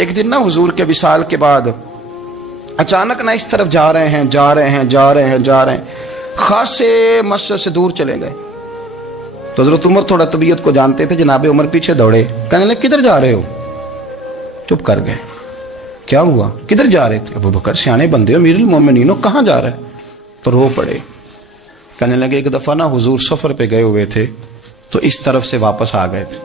ایک دن نا حضور کے وصال کے بعد اچانک نہ اس طرف جا رہے ہیں خاصے مسجد سے دور چلے گئے. تو حضرت عمر تھوڑا طبیعت کو جانتے تھے. جناب عمر پیچھے دوڑے, کہنے لگے کدھر جا رہے ہو؟ چپ کر گئے. کیا ہوا؟ کدھر جا رہے تھے؟ ابو بکر سیانے بندے ہو, امیر المومنین ہو, کہاں جا رہے؟ تو رو پڑے. کہنے لگے ایک دفعہ نا حضور سفر پہ گئے ہوئے تھے تو اس طرف سے واپس آ گئے تھے,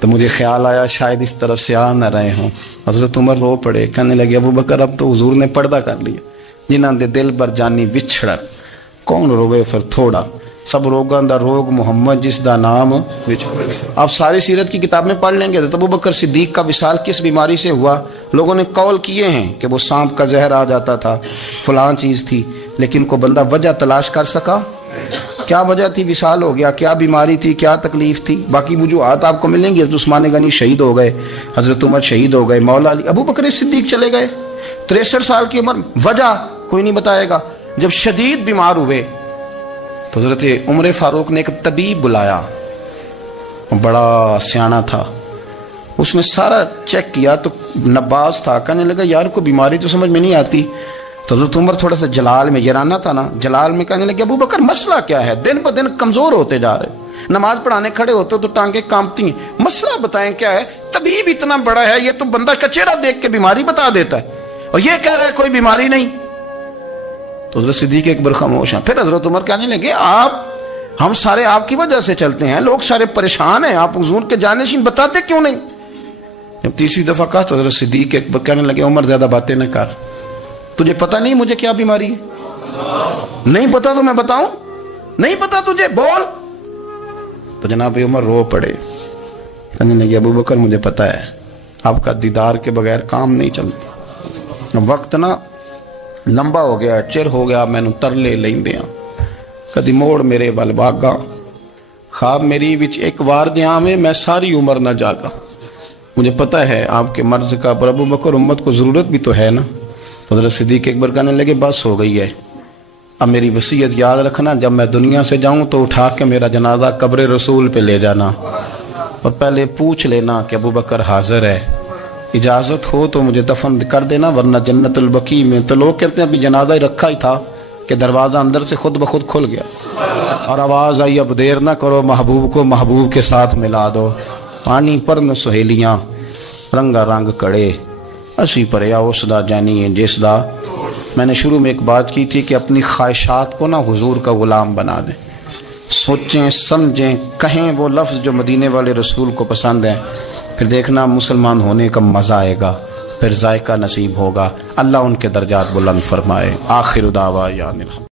تو مجھے خیال آیا شاید اس طرف سے آ نہ رہے ہوں. حضرت عمر رو پڑے. کہنے لگے ابو بکر اب تو حضور نے پردہ کر لیا. جنہاں دے دل بر جانی وچھڑ کون روے پھر تھوڑا, سب روگاں دا روگ محمد جس دا نام وچھڑ. آپ ساری سیرت کی کتاب میں پڑھ لیں گے تو ابو بکر صدیق کا وصال کس بیماری سے ہوا. لوگوں نے قول کیے ہیں کہ وہ سانپ کا زہر آ جاتا تھا, فلاں چیز تھی, لیکن کو بندہ وجہ تلاش کر سکا؟ کیا وجہ تھی وصال ہو گیا؟ کیا بیماری تھی؟ کیا تکلیف تھی؟ باقی وجوہات آپ کو ملیں گی. حضرت عثمان غنی شہید ہو گئے, حضرت عمر شہید ہو گئے, مولا علی, ابو بکر صدیق چلے گئے 63 سال کی عمر. وجہ کوئی نہیں بتائے گا. جب شدید بیمار ہوئے تو حضرت عمر فاروق نے ایک طبیب بلایا, بڑا سیانا تھا. اس نے سارا چیک کیا تو نباز تھا. کہنے لگا یار کو بیماری تو سمجھ میں نہیں آتی. تو حضرت عمر تھوڑا سا جلال میں, یرانہ تھا نا, جلال میں کہنے لگے ابو بکر مسئلہ کیا ہے؟ دن بدن کمزور ہوتے جا رہے, نماز پڑھانے کھڑے ہوتے تو ٹانگیں کانپتی ہیں, مسئلہ بتائیں کیا ہے؟ طبیب اتنا بڑا ہے, یہ تو بندہ کا چہرہ دیکھ کے بیماری بتا دیتا ہے, اور یہ کہہ رہا ہے کوئی بیماری نہیں. تو حضرت صدیق اکبر خاموش ہیں. پھر حضرت عمر کہنے لگے ہم سارے آپ کی وجہ سے چلتے ہیں, لوگ سارے پریشان ہیں, آپ حضور کے جانشین بتاتے کیوں نہیں؟ جب تیسری دفعہ کہا تو حضرت صدیق اکبر کہنے لگے عمر زیادہ باتیں نہ کر, تجھے پتہ نہیں مجھے کیا بیماری ہے؟ نہیں پتا تو میں بتاؤں؟ نہیں پتا تجھے, بول. تو جناب عمر رو پڑے. کہنے لگے ابو بکر مجھے پتا ہے, آپ کا دیدار کے بغیر کام نہیں چلتا. وقت نا لمبا ہو گیا, چر ہو گیا, میں ترلے لیندے ہاں. کدی موڑ میرے ول باگا, خواب میری وچ ایک وار جہاں میں ساری عمر نہ جاگا. مجھے پتا ہے آپ کے مرض کا, پر ابو بکر امت کو ضرورت بھی تو ہے نا. حضرت صدیق اکبر کہنے لگے بس ہو گئی ہے, اب میری وصیت یاد رکھنا, جب میں دنیا سے جاؤں تو اٹھا کے میرا جنازہ قبر رسول پہ لے جانا, اور پہلے پوچھ لینا کہ ابو بکر حاضر ہے, اجازت ہو تو مجھے دفن کر دینا, ورنہ جنت البقیع میں. تو لوگ کہتے ہیں ابھی جنازہ ہی رکھا ہی تھا کہ دروازہ اندر سے خود بخود کھل گیا, اور آواز آئی اب دیر نہ کرو, محبوب کو محبوب کے ساتھ ملا دو. پانی پر نہ سہیلیاں رنگا رنگ کڑے, اسی پریا اس دا جانی ہے جس دا. میں نے شروع میں ایک بات کی تھی کہ اپنی خواہشات کو نا حضور کا غلام بنا دیں, سوچیں سمجھیں کہیں وہ لفظ جو مدینے والے رسول کو پسند ہیں, پھر دیکھنا مسلمان ہونے کا مزہ آئے گا, پھر ذائقہ نصیب ہوگا. اللہ ان کے درجات بلند فرمائے. آخر دعوانا